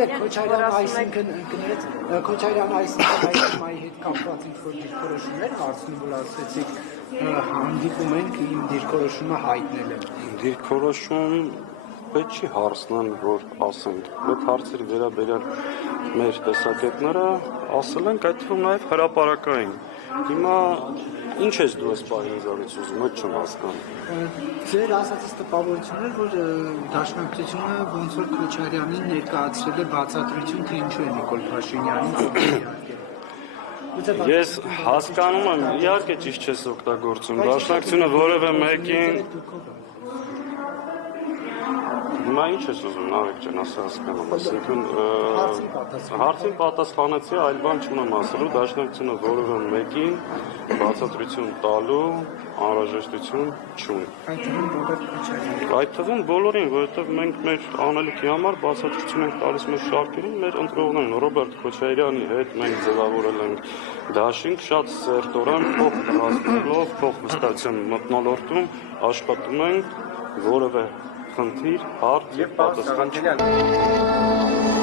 Կներեք Քոչարյանը այսինքն հայ հետ կապված ինչ-որ դիրքորոշումներ հարցնում, որ ասեցիք հանդիպում ենք իմ դիրքորոշումը հայտնել եմ։ Դիրքորոշում պետք չի հարցնան, որ ասենք։ Այդ հարցերի վերաբերյալ մեր տեսակետները ասել ենք, այդ թվում նաև հրապարակային։ Հիմա ինչ ես դու այս պահին ինձանից ուզում, ոչ չեմ հասկանում։ Ձեր ասածից տպավորությունն էր, որ Դաշնակցությունը ոնց որ Քոչարյանին ներկայացրել է բացատրություն, թե ինչու է Նիկոլ Փաշինյանին կողմնակել։ Ես հասկանում եմ, իհարկե ճիշտ չես օգտագործում, Դաշնակցությունը որևէ մեկին Հիմա ինչ ես ուզում, Նարեկ ջան, ասա հասկանում, այսինքն հարցին պատասխանեցի, այլ բան չունեմ ասելու, Դաշնակցությունը որևէ մեկին բացատրություն տալու անհրաժեշտություն չունի։ Այդ թվում բոլորին, որովհետև մենք մեր անելիքի համար բացատրություն ենք տալիս մեր շարքերին, մեր ընտրողներին, Ռոբերտ Քոչարյանի հետ մենք ձևավորել ենք դաշինք, շատ սերտորեն փող կազմելով, փող վստահության մթնոլորտում աշխատում ենք որևէ խնդիր, հարց եւ պատասխան չունենք։